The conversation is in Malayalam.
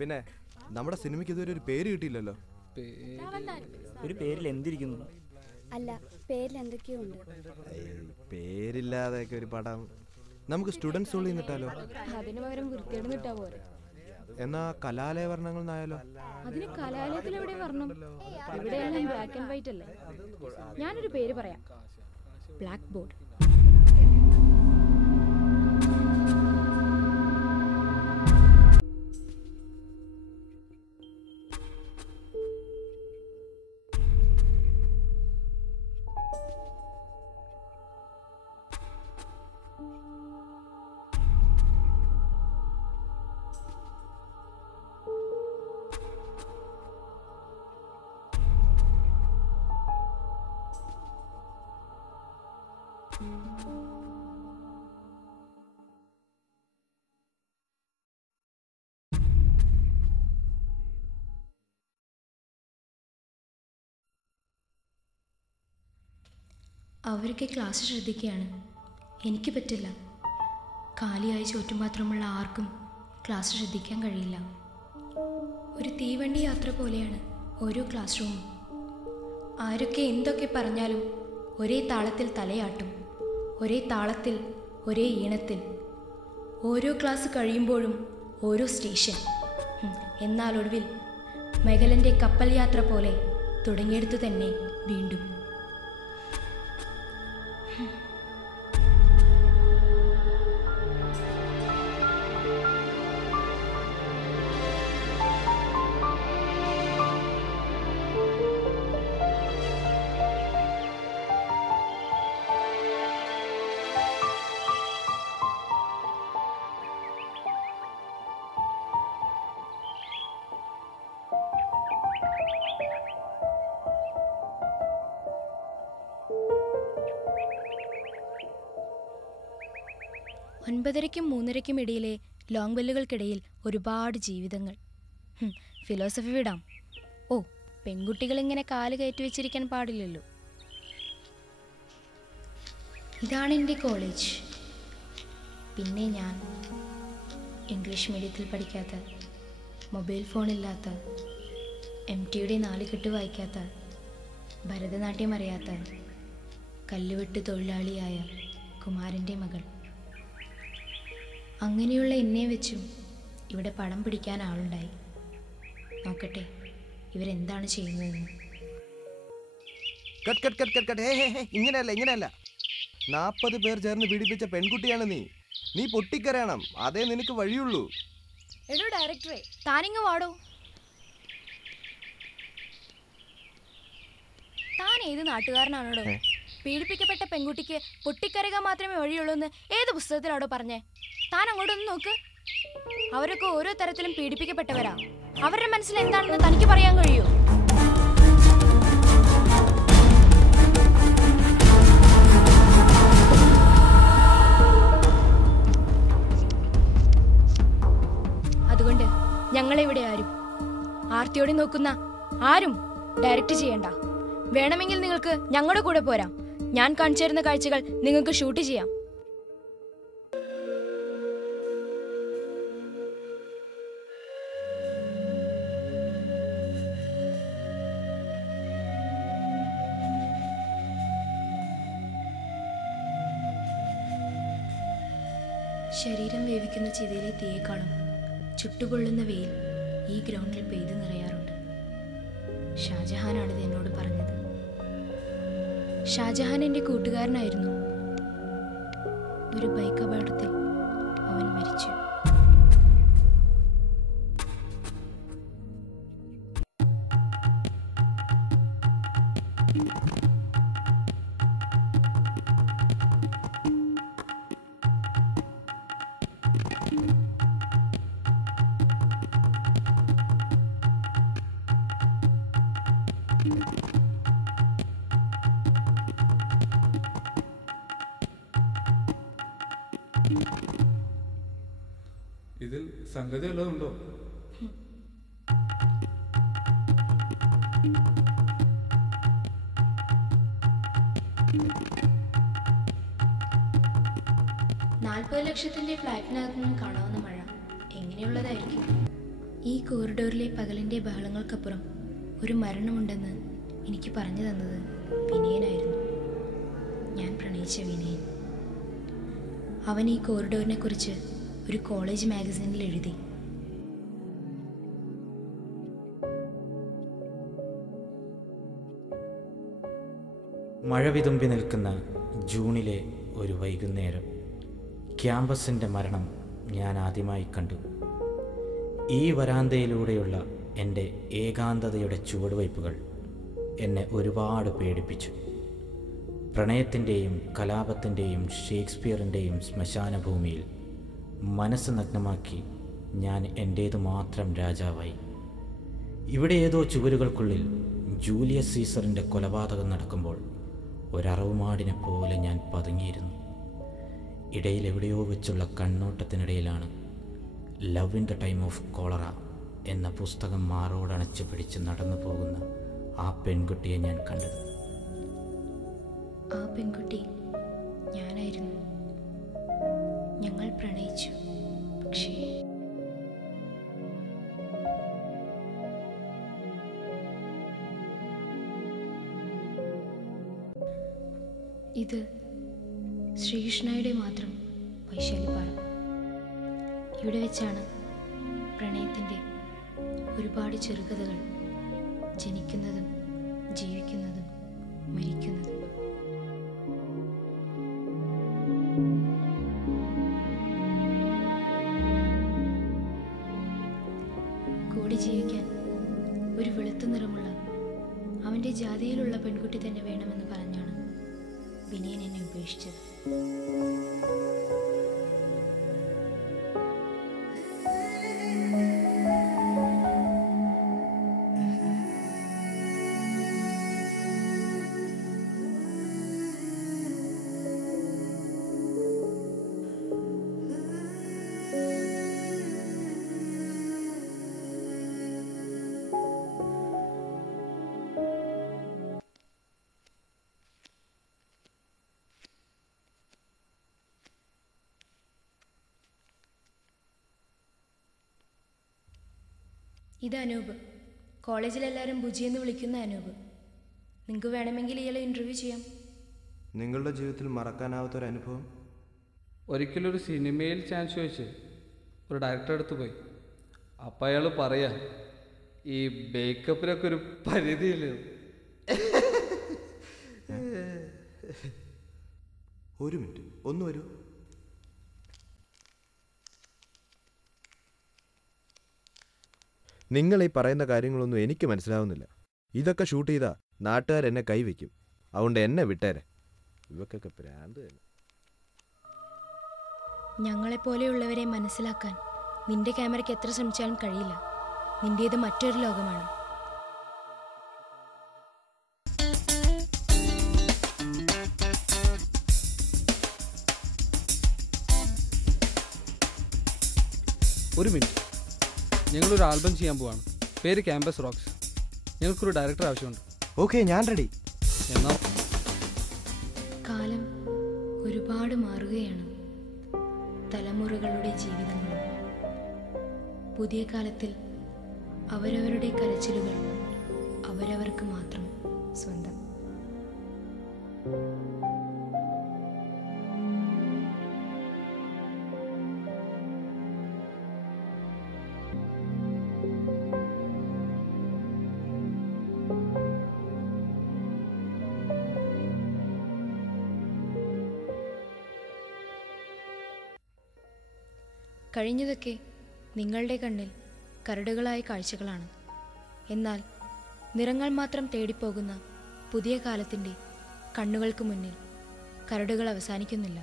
പിന്നെ നമ്മുടെ സിനിമയ്ക്ക് ഇതുവരെ ഒരു പേര് കിട്ടിയില്ലല്ലോ. ഒരു പേരിൽ എന്തിരിക്കുന്നു? അല്ല, പേരിൽ എന്തൊക്കെയോ ഉണ്ട്. പേരില്ലാതെയൊക്കെ ഒരു പടം നമുക്ക് സ്റ്റുഡൻസ് ഉള്ളിൽ നിന്നിട്ടാലോ? അതിന് പകരം വൃത്തിയോട് നിട്ടാ പോരെ. എന്നാ കലാലയ വർണ്ണങ്ങൾ എന്നായാലോ? അതിന് കലാലയത്തിൽ എവിടെ വർണ്ണം? ഇവിടെയെല്ലാം ബ്ലാക്ക് ആൻഡ് വൈറ്റ് അല്ലേ. ഞാനൊരു പേര് പറയാം, ബ്ലാക്ക് ബോർഡ്. അവരൊക്കെ ക്ലാസ് ശ്രദ്ധിക്കുകയാണ്. എനിക്ക് പറ്റില്ല. കാലിയായി ചുറ്റുപാത്രമുള്ള ആർക്കും ക്ലാസ് ശ്രദ്ധിക്കാൻ കഴിയില്ല. ഒരു തീവണ്ടി യാത്ര പോലെയാണ് ഓരോ ക്ലാസ് റൂമും. ആരൊക്കെ എന്തൊക്കെ പറഞ്ഞാലും ഒരേ താളത്തിൽ തലയാട്ടും, ഒരേ താളത്തിൽ, ഒരേ ഈണത്തിൽ. ഓരോ ക്ലാസ് കഴിയുമ്പോഴും ഓരോ സ്റ്റേഷൻ. എന്നാൽ ഒടുവിൽ മെഗലൻ്റെ കപ്പൽ യാത്ര പോലെ തുടങ്ങിയെടുത്ത് തന്നെ വീണ്ടും. ഒൻപതരയ്ക്കും 3:30ക്കും ഇടയിലെ ലോങ് ബെല്ലുകൾക്കിടയിൽ ഒരുപാട് ജീവിതങ്ങൾ. ഫിലോസഫി വിടാം. ഓ, പെൺകുട്ടികളിങ്ങനെ കാല് കയറ്റി വെച്ചിരിക്കാൻ പാടില്ലല്ലോ. ഇതാണ് എൻ്റെ കോളേജ്. പിന്നെ ഞാൻ ഇംഗ്ലീഷ് മീഡിയത്തിൽ പഠിക്കാത്ത, മൊബൈൽ ഫോണില്ലാത്ത, MTയുടെ 4 കെട്ട് വായിക്കാത്ത, ഭരതനാട്യം അറിയാത്ത, കല്ലുവെട്ട് തൊഴിലാളിയായ കുമാരൻ്റെ മകൾ. അങ്ങനെയുള്ള എന്നെ വെച്ചും ഇവിടെ പടം പിടിക്കാൻ ആളുണ്ടായി. നോക്കട്ടെ ഇവരെന്താണ് ചെയ്യുന്നതെന്ന്. ഇങ്ങനെയല്ല 40 പേർ ചേർന്ന് പീഡിപ്പിച്ച പെൺകുട്ടിയാണ് നീ. നീ പൊട്ടിക്കരയണം, അതേ നിനക്ക് വഴിയുള്ളൂ. എടോ ഡയറക്ടറെ, താനിങ്ങ് വാടോ. താൻ ഏത് നാട്ടുകാരനാണോടോ? പീഡിപ്പിക്കപ്പെട്ട പെൺകുട്ടിക്ക് പൊട്ടിക്കരയുക മാത്രമേ വഴിയുള്ളൂ എന്ന് ഏത് പുസ്തകത്തിലാണോ പറഞ്ഞേ? താൻ അങ്ങോട്ടൊന്ന് നോക്ക്. അവരൊക്കെ ഓരോ തരത്തിലും പീഡിപ്പിക്കപ്പെട്ടവരാ. അവരുടെ മനസ്സിൽ എന്താണെന്ന് തനിക്ക് പറയാൻ കഴിയൂ? അതുകൊണ്ട് ഞങ്ങളിവിടെ ആർത്തിയോടെ നോക്കുന്ന ആരും ഡയറക്റ്റ് ചെയ്യണ്ട. വേണമെങ്കിൽ നിങ്ങൾക്ക് ഞങ്ങളുടെ കൂടെ പോരാം. ഞാൻ കാണിച്ചു തരുന്ന കാഴ്ചകൾ നിങ്ങൾക്ക് ഷൂട്ട് ചെയ്യാം. ശരീരം വേവിക്കുന്ന ചിതയിലെ തീയേക്കാളും ചുട്ടുകൊള്ളുന്ന വെയിൽ ഈ ഗ്രൗണ്ടിൽ പെയ്തു നിറയാറുണ്ട്. ഷാജഹാനാണിത് എന്നോട് പറഞ്ഞത്. ഷാജഹാൻ എൻ്റെ കൂട്ടുകാരനായിരുന്നു. ഒരു ബൈക്ക് അപകടത്തിൽ അവൻ മരിച്ചു. ഇതിൽ സംഗതി വല്ലതുണ്ടോ? $40 ലക്ഷത്തിന്റെ ഫ്ലാറ്റിനകത്ത് നിന്നും കാണാവുന്ന മഴ എങ്ങനെയുള്ളതായിരിക്കും? ഈ കോറിഡോറിലെ പകലിൻ്റെ ബഹളങ്ങൾക്കപ്പുറം ഒരു മരണമുണ്ടെന്ന് എനിക്ക് പറഞ്ഞു തന്നത് വിനയനായിരുന്നു. ഞാൻ പ്രണയിച്ച വിനയൻ. അവൻ ഈ കോറിഡോറിനെ കുറിച്ച് ഒരു കോളേജ് മാഗസിനിൽ എഴുതി. മഴ വിതുമ്പി നിൽക്കുന്ന ജൂണിലെ ഒരു വൈകുന്നേരം ക്യാമ്പസിൻ്റെ മരണം ഞാൻ ആദ്യമായി കണ്ടു. ഈ വരാന്തയിലൂടെയുള്ള എൻ്റെ ഏകാന്തതയുടെ ചുവടുവയ്പ്പുകൾ എന്നെ ഒരുപാട് പേടിപ്പിച്ചു. പ്രണയത്തിൻ്റെയും കലാപത്തിൻ്റെയും ഷേക്സ്പിയറിൻ്റെയും ശ്മശാന ഭൂമിയിൽ മനസ്സ് നഗ്നമാക്കി ഞാൻ എൻ്റേതു മാത്രം രാജാവായി. ഇവിടെ ഏതോ ചുവരുകൾക്കുള്ളിൽ ജൂലിയസ് സീസറിൻ്റെ കൊലപാതകം നടക്കുമ്പോൾ ഒരറവുമാടിനെ പോലെ ഞാൻ പതുങ്ങിയിരുന്നു. ഇടയിൽ എവിടെയോ വെച്ചുള്ള കണ്ണോട്ടത്തിനിടയിലാണ് Love in the Time of Cholera എന്ന പുസ്തകം മാറോടണച്ച് പിടിച്ച് നടന്നു പോകുന്ന ആ പെൺകുട്ടിയെ ഞാൻ കണ്ടത്. ആ പെൺകുട്ടി ഞാനായിരുന്നു. ഞങ്ങൾ പ്രണയിച്ചു. പക്ഷേ ഇത് ശ്രീകൃഷ്ണയുടെ മാത്രം വൈശാലിപ്പാറ. ഇവിടെ വെച്ചാണ് പ്രണയത്തിൻ്റെ ഒരുപാട് ചെറുകഥകൾ ജനിക്കുന്നതും ജീവിക്കുന്നതും മരിക്കുന്നതും. കൂടി ജീവിക്കാൻ ഒരു വെളുത്ത നിറമുള്ള അവൻ്റെ ജാതിയിലുള്ള പെൺകുട്ടി തന്നെ വേണമെന്ന് പറഞ്ഞാണ് വിനയൻ എന്നെ ഉപേക്ഷിച്ചത്. ഇത് അനൂപ്. കോളേജിലെല്ലാവരും ബുജി എന്ന് വിളിക്കുന്ന അനൂപ്. നിങ്ങൾക്ക് വേണമെങ്കിൽ ഇയാളെ ഇൻ്റർവ്യൂ ചെയ്യാം. നിങ്ങളുടെ ജീവിതത്തിൽ മറക്കാനാവാത്തൊരു അനുഭവം? ഒരിക്കലൊരു സിനിമയിൽ ചാൻസ് ചോദിച്ച് ഒരു ഡയറക്ടർ അടുത്ത് പോയി. അപ്പം അയാൾ പറയാ, ഈ മേക്കപ്പിനൊക്കെ ഒരു പരിധിയില്ലേ. ഒരു മിനിറ്റ്, ഒന്ന് വരൂ. നിങ്ങൾ ഈ പറയുന്ന കാര്യങ്ങളൊന്നും എനിക്ക് മനസ്സിലാവുന്നില്ല. ഇതൊക്കെ ഷൂട്ട് ചെയ്താൽ നാട്ടുകാരെന്നെ കൈവയ്ക്കും. അതുകൊണ്ട് എന്നെ വിട്ടേരെ. ഇവക്കൊക്കെ ഭ്രാന്ത് തന്നെ. ഞങ്ങളെപ്പോലെയുള്ളവരെ മനസ്സിലാക്കാൻ നിന്റെ ക്യാമറയ്ക്ക് എത്ര ശ്രമിച്ചാലും കഴിയില്ല. നിന്റേത് മറ്റൊരു ലോകമാണ്. ഒരു മിനിറ്റ്, ഞങ്ങളൊരു ആൽബം ചെയ്യാൻ പോവാണ്. പേര് ക്യാമ്പസ് റോക്സ്. ഞങ്ങൾക്കൊരു ഡയറക്ടർ ആവശ്യമുണ്ട്. ഓക്കെ, ഞാൻ റെഡി. എന്നാ കാലം ഒരുപാട് മാറുകയാണ്. തലമുറകളുടെ ജീവിതങ്ങളും. പുതിയ കാലത്തിൽ അവരവരുടെ കരച്ചിലുകൾ അവരവർക്ക് മാത്രം സ്വന്തം. കഴിഞ്ഞതൊക്കെ നിങ്ങളുടെ കണ്ണിൽ കരടുകളായ കാഴ്ചകളാണ്. എന്നാൽ നിറങ്ങൾ മാത്രം തേടിപ്പോകുന്ന പുതിയ കാലത്തിൻ്റെ കണ്ണുകൾക്ക് മുന്നിൽ കരടുകൾ അവസാനിക്കുന്നില്ല.